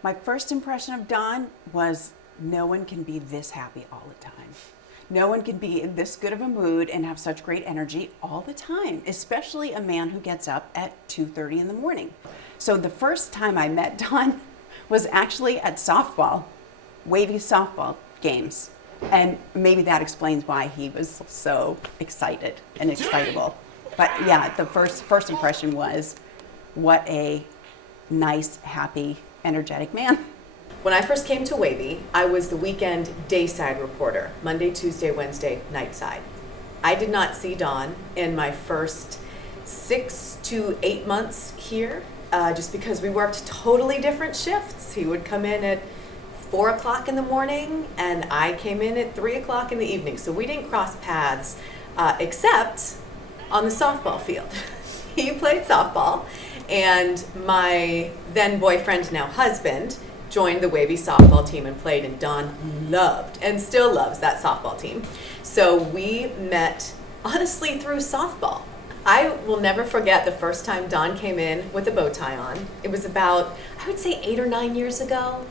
My first impression of Don was no one can be this happy all the time. No one can be in this good of a mood and have such great energy all the time, especially a man who gets up at 2:30 in the morning. So the first time I met Don was actually at softball, wavy softball games. And maybe that explains why he was so excited and excitable. But yeah, the first impression was, what a nice, happy, energetic man. When I first came to Wavy, I was the weekend dayside reporter, Monday, Tuesday, Wednesday, nightside. I did not see Don in my first 6 to 8 months here, just because we worked totally different shifts. He would come in at 4 o'clock in the morning, and I came in at 3 o'clock in the evening. So we didn't cross paths, except on the softball field. He played softball, and my then boyfriend, now husband, joined the Wavy softball team and played, and Don loved and still loves that softball team. So we met, honestly, through softball. I will never forget the first time Don came in with a bow tie on. It was about, I would say, 8 or 9 years ago.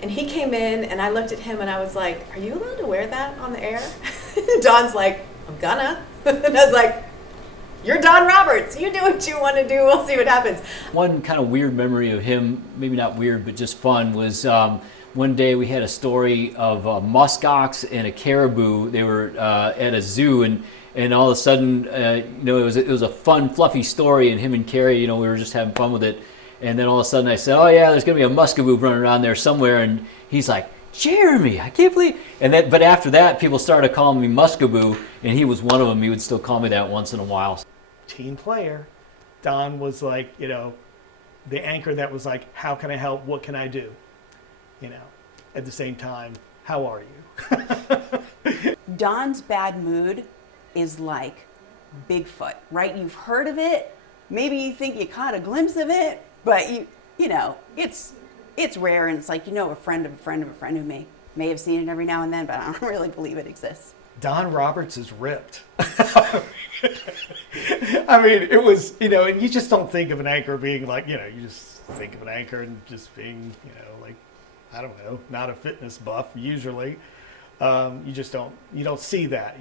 And he came in, and I looked at him, and I was like, are you allowed to wear that on the air? Don's like, I'm gonna. And I was like, you're Don Roberts. You do what you want to do. We'll see what happens. One kind of weird memory of him, maybe not weird, but just fun, was one day we had a story of a muskox and a caribou. They were at a zoo, and all of a sudden, it was a fun, fluffy story, and him and Carrie, we were just having fun with it. And then all of a sudden I said, oh yeah, there's going to be a muskaboo running around there somewhere. And he's like, Jeremy, I can't believe. But after that, people started calling me Muskaboo, and he was one of them. He would still call me that once in a while. Team player. Don was like, the anchor that was like, how can I help? What can I do? At the same time, how are you? Don's bad mood is like Bigfoot, right? You've heard of it. Maybe you think you caught a glimpse of it, but it's rare, and it's like, a friend of a friend of a friend who may have seen it every now and then, but I don't really believe it exists. Don Roberts is ripped. I mean, it was, and you just don't think of an anchor being like, you just think of an anchor and just being, like, I don't know, not a fitness buff usually. You don't see that,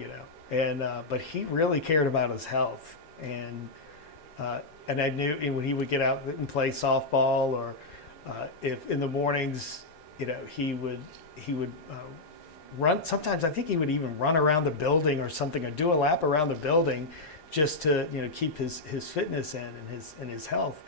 and, but he really cared about his health. And I knew when he would get out and play softball, or if in the mornings, he would run. Sometimes I think he would even run around the building or something, or do a lap around the building, just to keep his fitness in and his health.